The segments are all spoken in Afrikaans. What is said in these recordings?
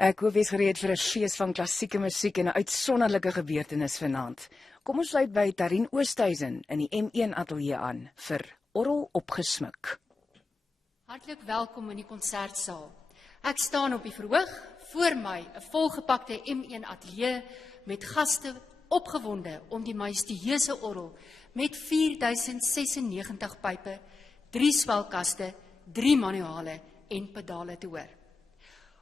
Ek hoop jy's gereed vir 'n fees van klassieke musiek en 'n uitsonderlike gebeurtenis vanaand. Kom ons sluit by Tarien Oosthuizen in die M1 ateljee aan vir Orrel opgesmik. Hartlik welkom in die konsertsaal. Ek staan op die verhoog, voor my 'n volgepakte M1 ateljee met gaste opgewonde om die majestueuse orrel met 4096 pype, 3 swelkaste, 3 manuale en pedale te hoor.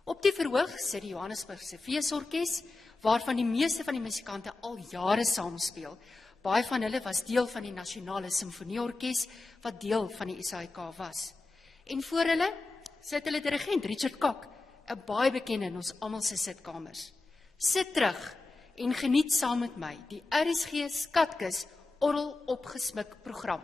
Op die verhoog sit die Johannesburgse Feesorkes, waarvan die meeste van die musikante al jare saamspeel. Baie van hulle was deel van die Nasionale Simfonieorkes, wat deel van die SAIK was. En voor hulle sit hulle dirigent Richard Kok, 'n baie bekende in ons almal se sitkamers. Sit terug en geniet saam met my die RSG Skatkis Orrel opgesmik program.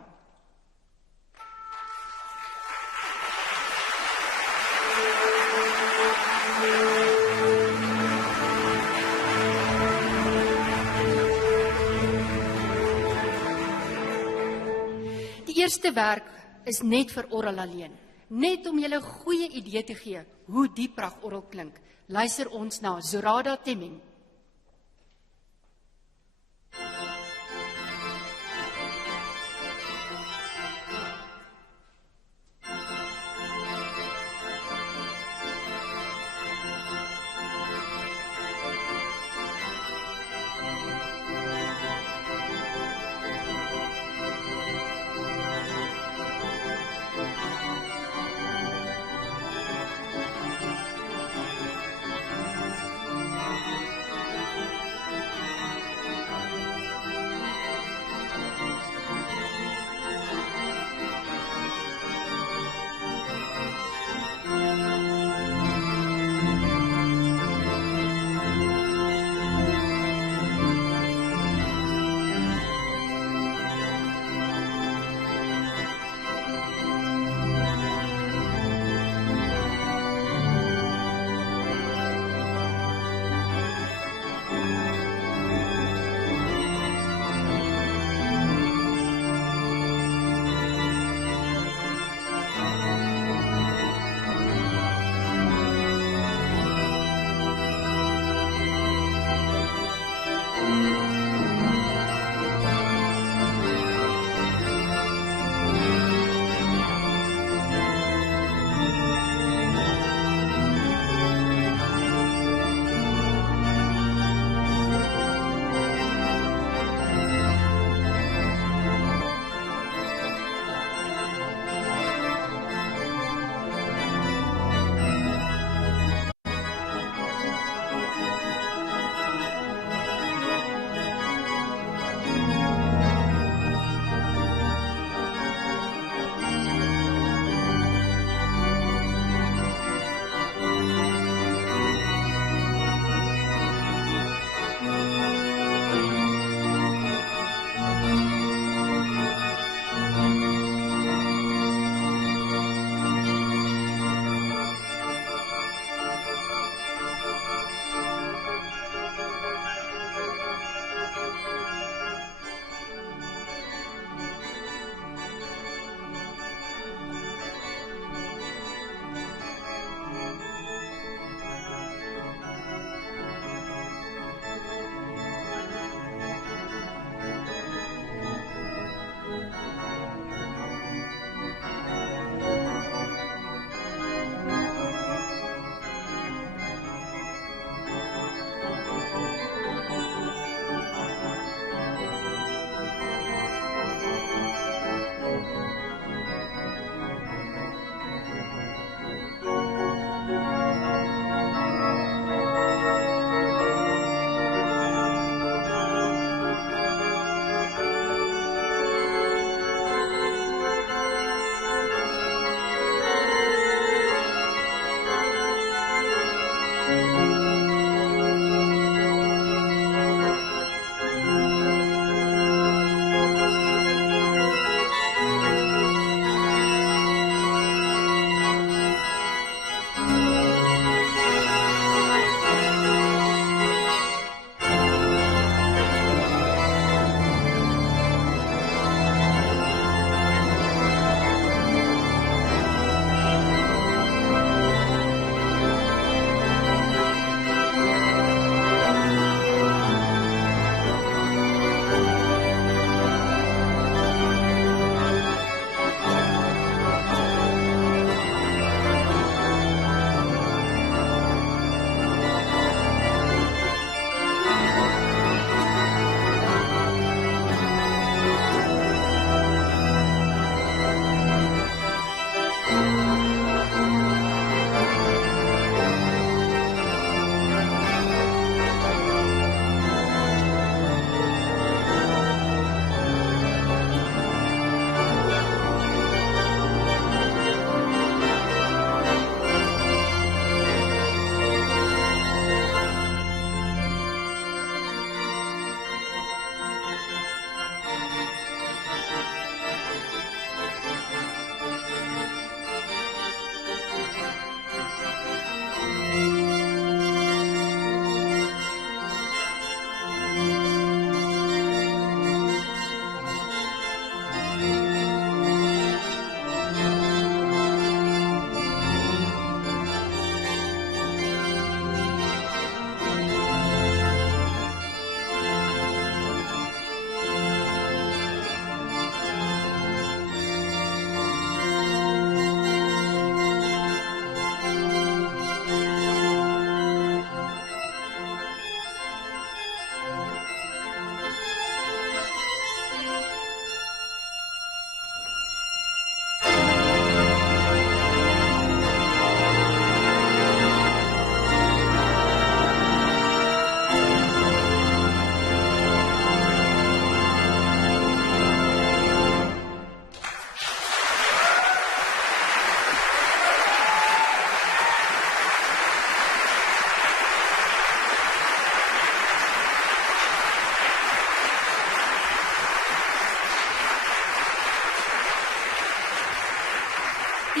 Die eerste werk is net vir orrel alleen, net om julle 'n goeie idee te gee hoe die pragtorrel klink. Luister ons na Zorada Temminck.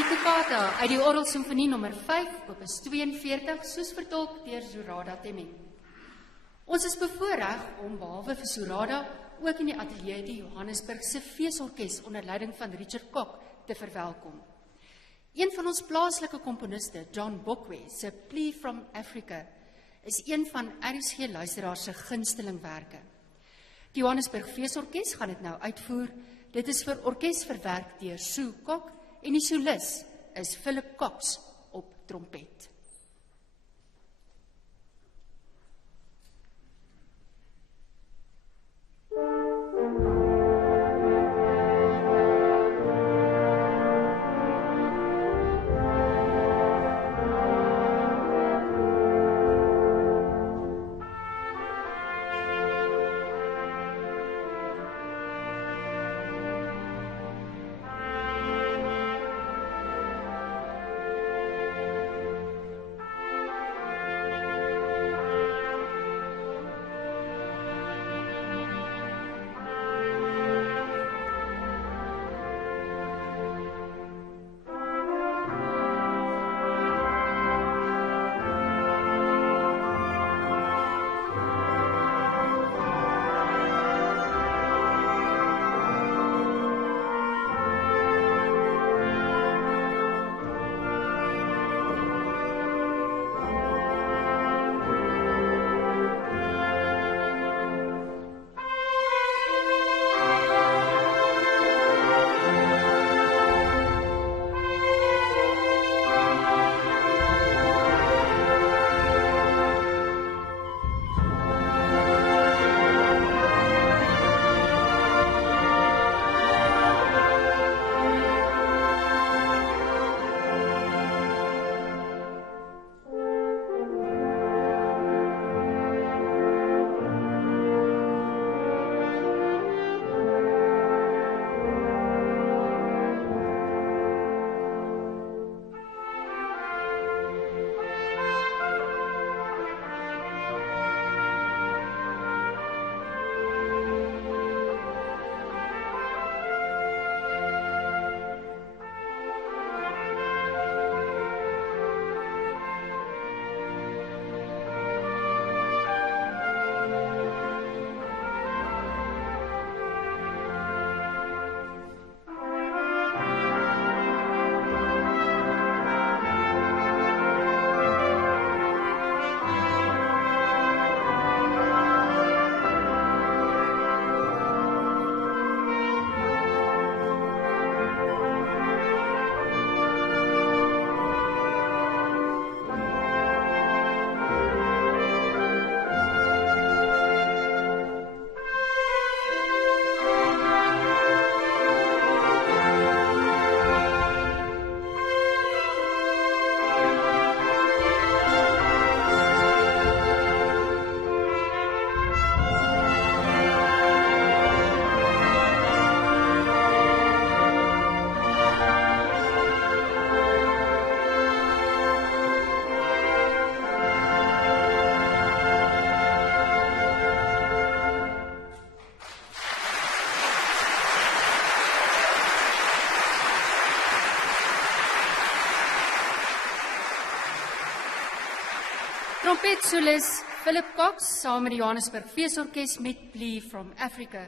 Toccata uit die Orgelsimfonie nommer 5, opus 42, soos vertolk deur Zurada Temmin. Ons is bevoorreg om behalwe vir Zurada ook in die ateljee die Johannesburgse Feesorkes onder leiding van Richard Kok te verwelkom. Een van ons plaaslike komponiste, John Bokway, se Plea from Africa, is een van RSG luisteraars se gunstelingwerke. Die Johannesburg Feesorkes gaan dit nou uitvoer. Dit is vir orkes verwerk deur Sue Kok en die solis is Philip Cox op trompet. Trompetsolis Philip Cox saam met die Johannesburg Feesorkes met Plea from Africa,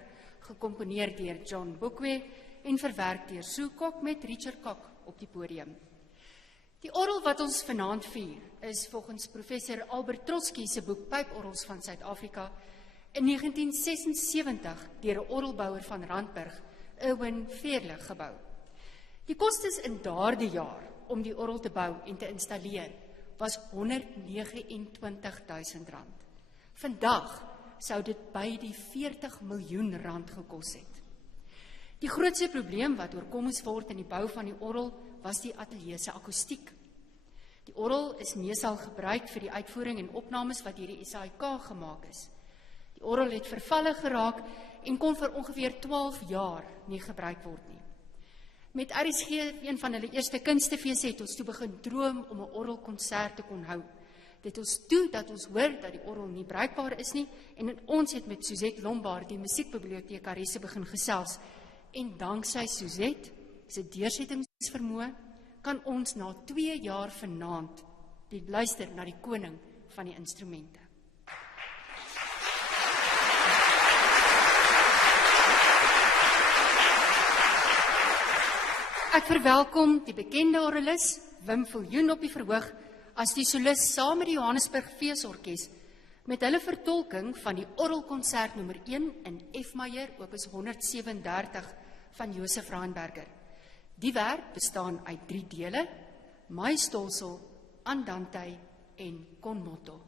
gekomponeer deur John Bokway en verwerk deur Sue Kok met Richard Kok op die podium. Die orgel wat ons vanaand vier is volgens professor Albert Trotsky se boek Pyporgels van Suid-Afrika in 1976 deur 'n orgelbouer van Randburg, Erwin Veerle, gebou. Die kostes in daardie jaar om die orgel te bou en te installeer was R129.000. Vandag sou dit by die R40 miljoen gekos het. Die grootste probleem wat oorkom moes word in die bou van die orgel was die ateljee se akoestiek. Die orgel is meesal gebruik vir die uitvoering en opnames wat deur die SAIK gemaak is. Die orgel het vervalle geraak en kon vir ongeveer 12 jaar nie gebruik word nie. Met RSG, een van hulle eerste kunstefeeste, het ons toe begin droom om 'n orgelkonsert te kon hou. Dit ons toe dat ons hoor dat die orgel nie bruikbaar is nie en ons het met Suzette Lombard, die musiekbibliotekaresse, begin gesels. En danksy Suzette se deursettingsvermoë kan ons na 2 jaar vanaand die luister na die koning van die instrumente. Ek verwelkom die bekende orgelis Wim Viljoen op die verhoog as die solis saam met die Johannesburg Feesorkes met hulle vertolking van die orgelkonsert nommer 1 in F majeur opus 137 van Josef Rheinberger. Die werk bestaan uit 3 dele: Maestolsel, Andante en Con moto.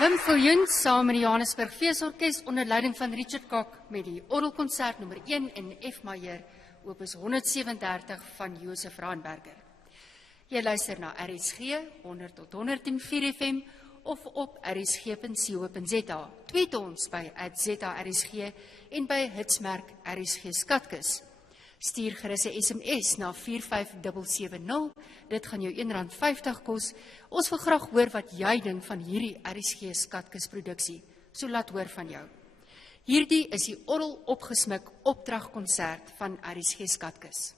Wim Viljoen saam met die Johannesburg Feesorkes onder leiding van Richard Kok met die orgelkonsert nommer 1 in F majeur, opus 137 van Josef Raanberger. Jy luister na RSG 100 tot 104 FM of op rsg.co.za. Tweet ons by @ZARSG en by hitsmerk RSG Skatkis. Stuur gerus 'n SMS na 45770. Dit gaan jou R1.50 kos. Ons wil graag hoor wat jy dink van hierdie RSG Skatkis produksie. So laat hoor van jou. Hierdie is die orrel opgesmik opdragkonsert van RSG Skatkis.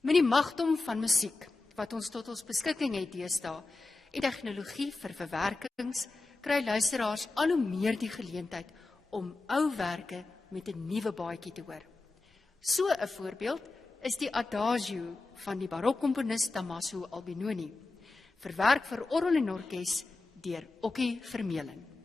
Met die magdom van musiek wat ons tot ons beskikking het deesdae en tegnologie vir verwerkings, kry luisteraars al hoe meer die geleentheid om ou werke met 'n nuwe baadjie te hoor. So 'n voorbeeld is die Adagio van die barokkomponis Tommaso Albinoni, verwerk vir orgel en orkes deur Okkie Vermeulen.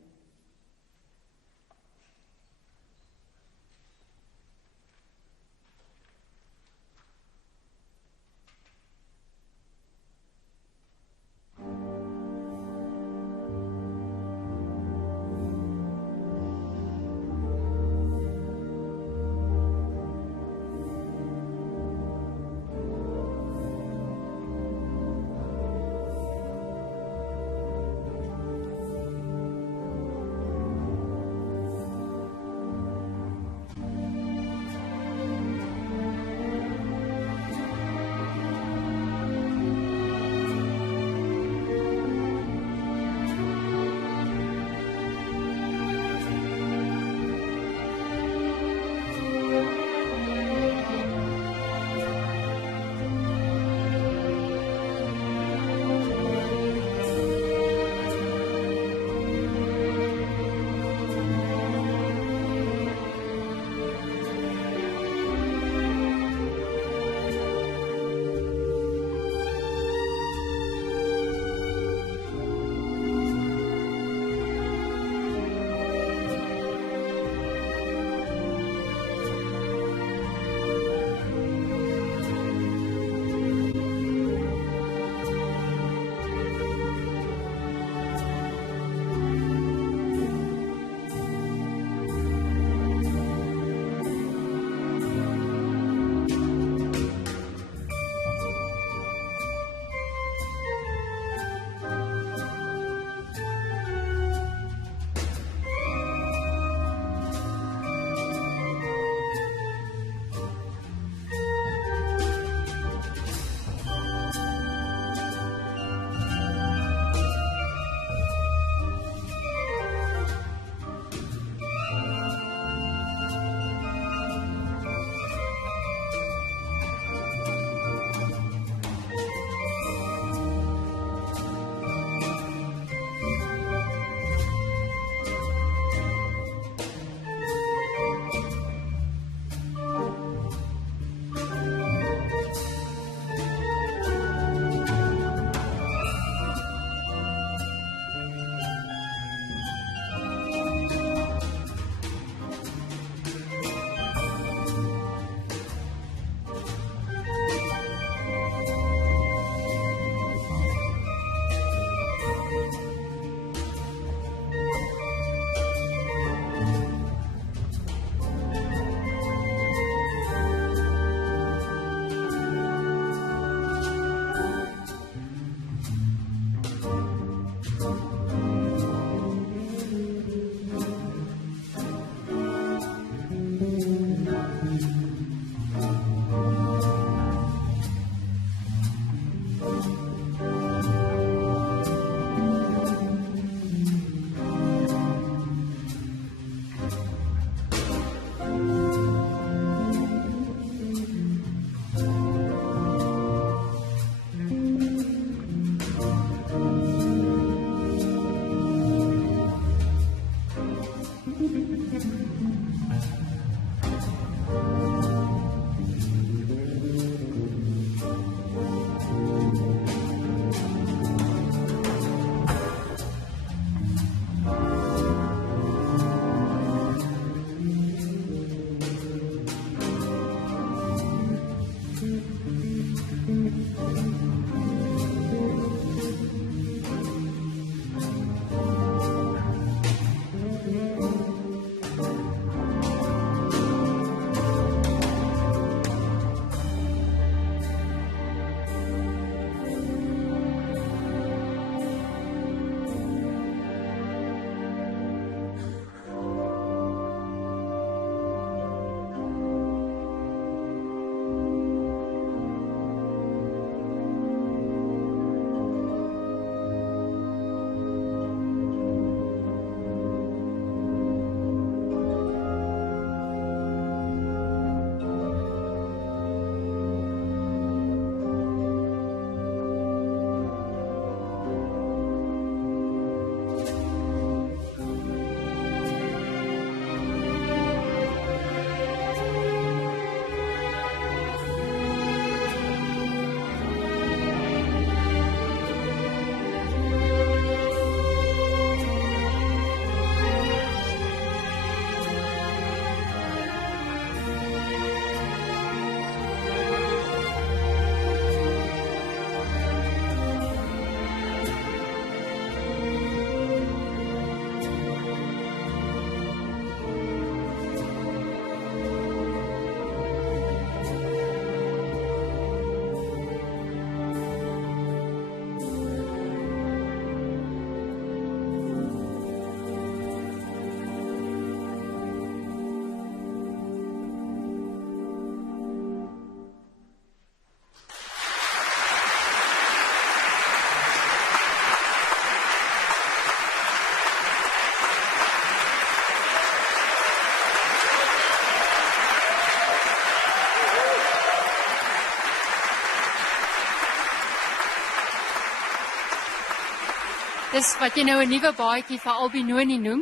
Dis wat jy nou 'n nuwe baadjie vir Albinoni noem.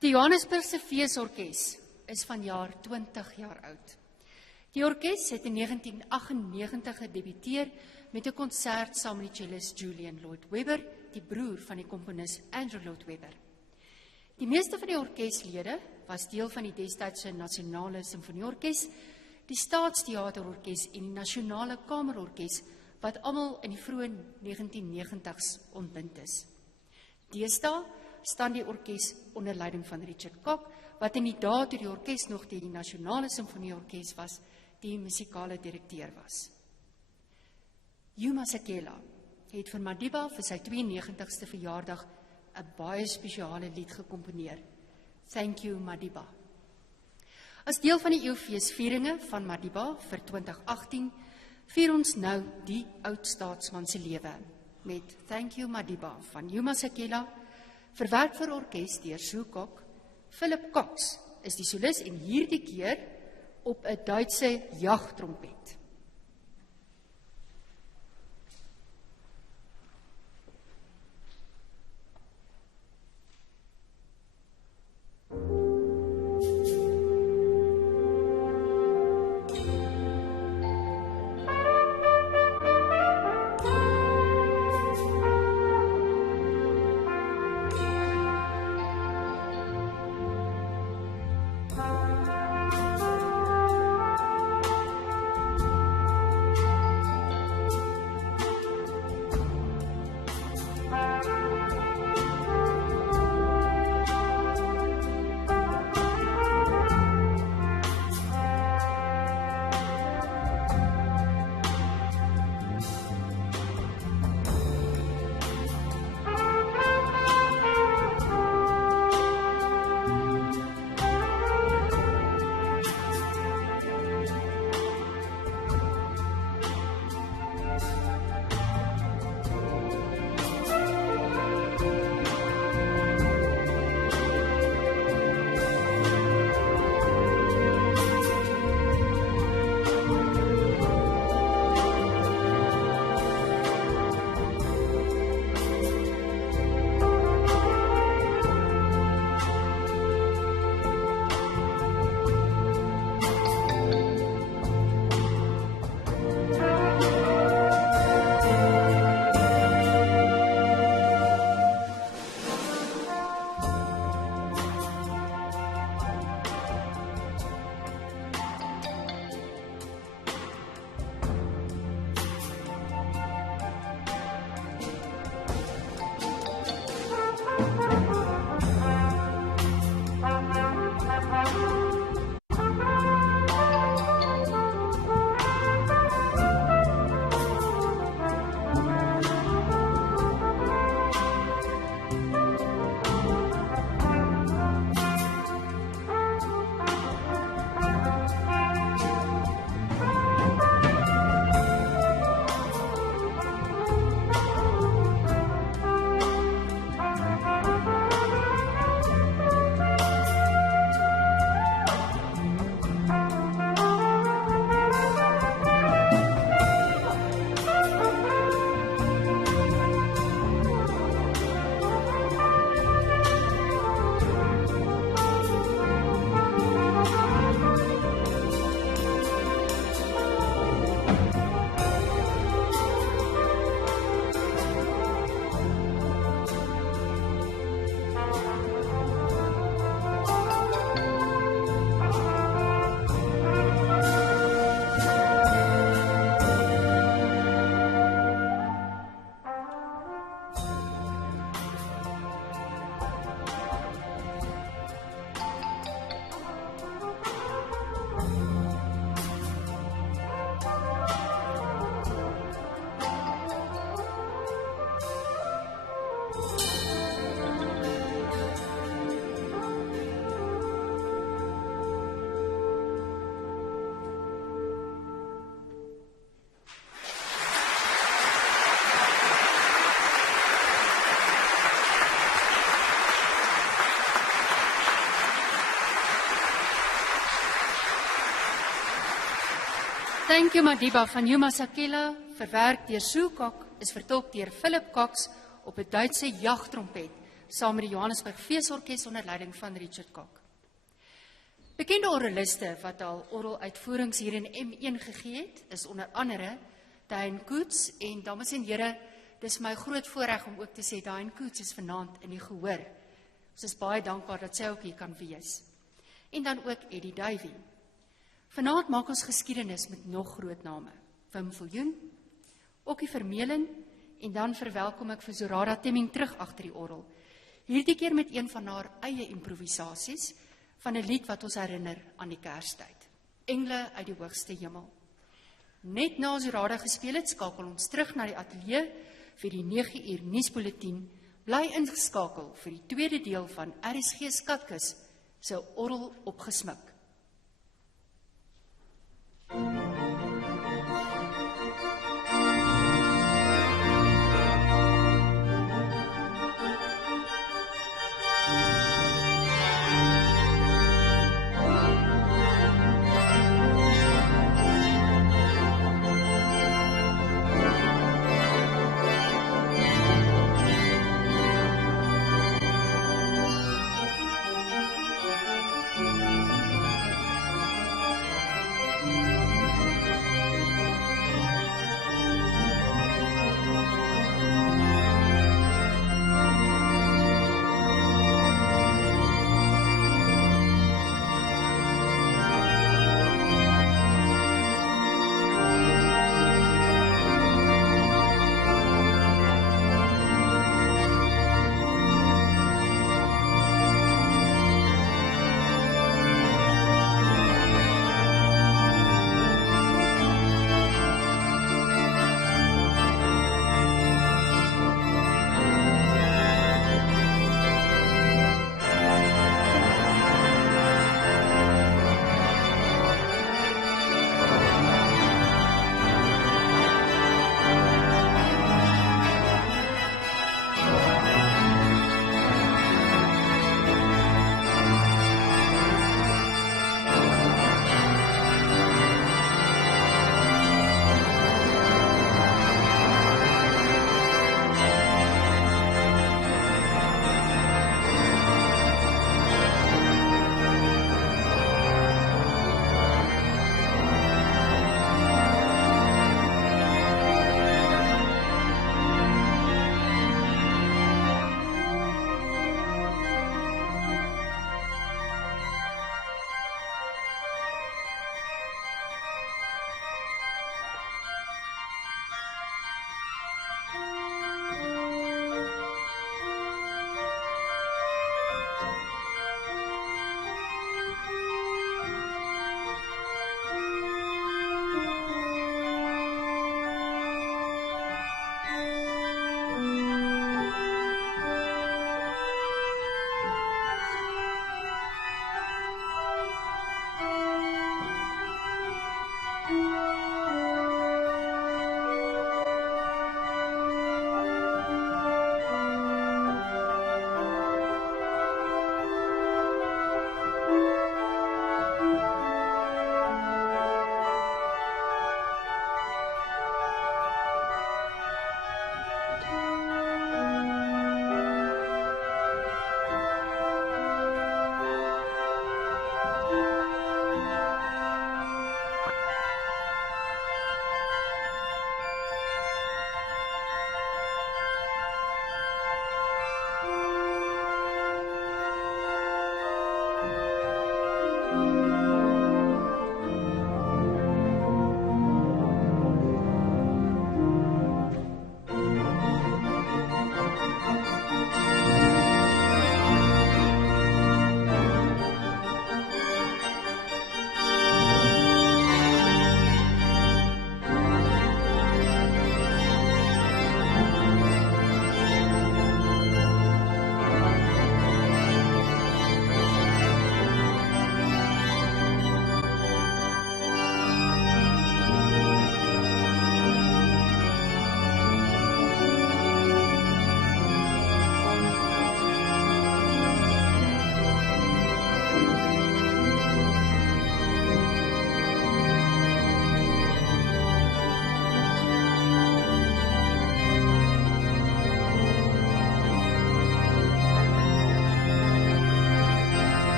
Die Johannesburgse Feesorkes is vanjaar 20 jaar oud. Die orkes het in 1998 gedebuteer met 'n konsert saam met die cellist Julian Lloyd Webber, die broer van die komponis Andrew Lloyd Webber. Die meeste van die orkeslede was deel van die destydse Nasionale Simfonieorkes, die Staatsteaterorkes en die Nasionale Kamerorkes, wat almal in die vroeë 1990s ontbind is. Deesdae staan die orkes onder leiding van Richard Kok, wat in die dae toe die orkes nog die Nasionale Simfonieorkes was, die musikale direkteur was. Yuma Sakela het vir Madiba vir sy 92ste verjaardag 'n baie spesiale lied gekomponeer. Thank you, Madiba. As deel van die eeufeesvieringe van Madiba vir 2018, vier ons nou die oud staatsman se lewe met Thank you, Madiba van Yuma Sakela, verwerk vir orkes deur Sue Kok. Philip Cox is die solis en hierdie keer op 'n Duitse jagtrompet. Thank you, Madiba van Yuma Sakela, verwerk deur Sue Kok, is vertolk deur Philip Cox op 'n Duitse jagtrompet saam met die Johannesburg Feesorkes onder leiding van Richard Kok. Bekende orgeliste wat al orgeluitvoerings hier in M1 gegee het, is onder andere Diane Koets en dames en here, dis my groot voorreg om ook te sê Diane Koets is vanaand in die gehoor. Ons is baie dankbaar dat sy ook hier kan wees. En dan ook Eddie Duivie. Vanaand maak ons geskiedenis met nog groot name. Wim Viljoen, Okkie Vermeulen en dan verwelkom ek vir Zorada Temming terug agter die orgel. Hierdie keer met een van haar eie improvisasies van 'n lied wat ons herinner aan die Kerstyd. Engle uit die hoogste hemel. Net na Zorada gespeel het, skakel ons terug na die ateljee vir die 9uur nuusbulletin. Bly ingeskakel vir die tweede deel van RSG Skatkis se orgel opgesmik.